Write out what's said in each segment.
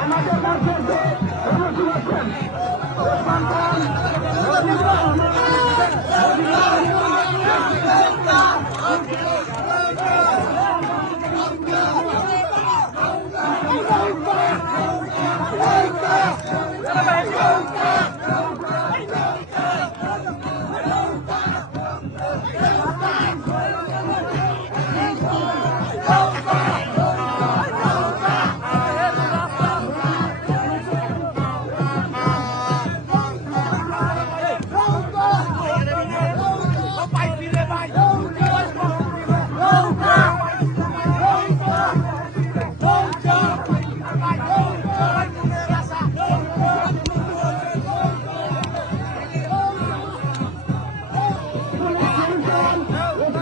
আমাদের রাজ্যে অনুষ্ঠিত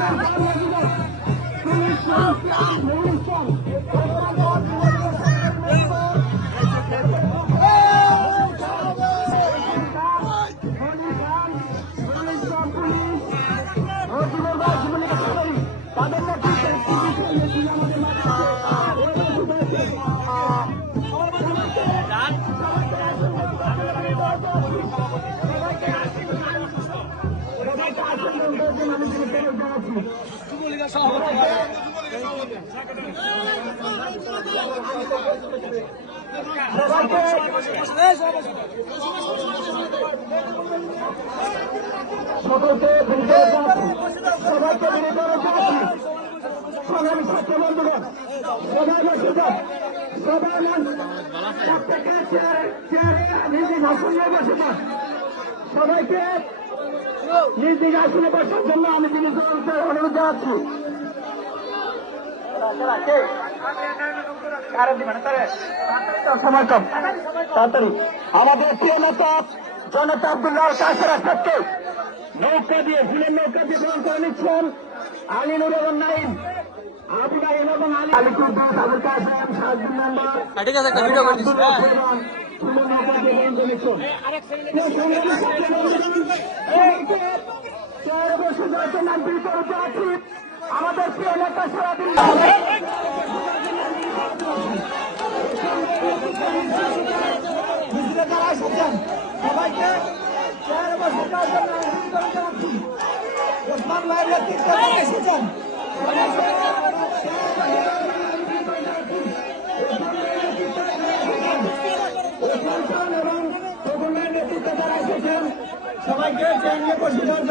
Wow. সবাইকে জানাচ্ছি সংগ্রামী ছাত্র সবাই বসে যান সবাই প্রত্যেকে চেয়ারে চেয়ারে সবাইকে নিজ নিজ আসনে বসার জন্য আমি বিনীত অনুরোধ জানাচ্ছি। সময় কম তাড়াতাড়ি। আমাদের প্রিয় নেতা জনতা আব্দুল্লাহ কাসের আসাদকে নৌকা দিয়ে ফুলের নৌকা দিয়ে গ্রহণ করে নিচ্ছেন আলী নুরুল নাইম আবু নাইম এবং আলী। আলী কুদ্দুস আবুল কাসেম সাহায্য ঠিক আছে আমাদের প্রিয় নেতা সারাদিন যারা এসেছেন সবাইকে জন্য আমন্ত্রণ জানাচ্ছি ওসমান করেছেন। সবাইকে চেয়ারে বসে যাওয়ার